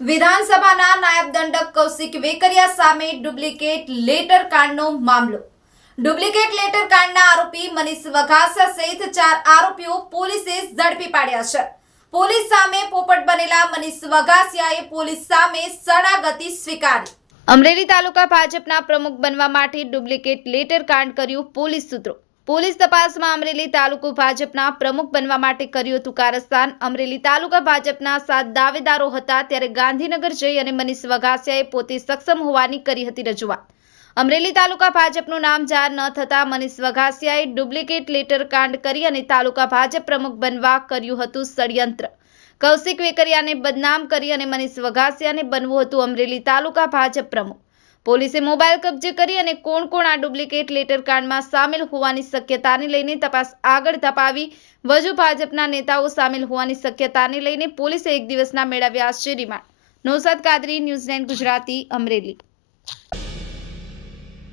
વિધાનસભાના નાયબ દંડક કૌશિક વેકરિયા સામે ડુપ્લિકેટ લેટર કાંડનો મામલો. ડુપ્લિકેટ લેટર કાંડના આરોપી મનીષ વઘાસા સહિત ચાર આરોપીઓ પોલીસે ઝડપી પાડ્યા છે. પોલીસ સામે પોપટ બનેલા મનીષ વઘાસિયાએ પોલીસ સામે શરણાગતિ સ્વીકારી. અમરેલી તાલુકા ભાજપના પ્રમુખ બનવા માટે ડુપ્લિકેટ લેટર કાંડ કર્યું પોલીસ સૂત્રો. પોલીસ તપાસમાં અમરેલી તાલુકો ભાજપના પ્રમુખ બનવા માટે કર્યું હતું કારસ્તાન. અમરેલી તાલુકા ભાજપના સાત દાવેદારો હતા, ત્યારે ગાંધીનગર જઈ અને મનીષ વઘાસિયાએ પોતે સક્ષમ હોવાની કરી હતી રજૂઆત. અમરેલી તાલુકા ભાજપનું નામ જાહેર ન થતા મનીષ વઘાસિયાએ ડુપ્લિકેટ લેટર કાંડ કરી અને તાલુકા ભાજપ પ્રમુખ બનવા કર્યું હતું ષડયંત્ર. કૌશિક વેકરિયાને બદનામ કરી અને મનીષ વઘાસિયાને બનવું હતું અમરેલી તાલુકા ભાજપ પ્રમુખ. પોલીસે મોબાઈલ કબજે કરી અને કોણ કોણ આ ડુપ્લિકેટ લેટર કાંડમાં સામેલ હોવાની શક્યતાને લઈને તપાસ આગળ ધપાવી. વધુ ભાજપના નેતાઓ સામેલ હોવાની શક્યતાને લઈને પોલીસે એક દિવસના મેળવ્યા છે રિમાન્ડ કાદરી, ન્યૂઝ ગુજરાતી, અમરેલી.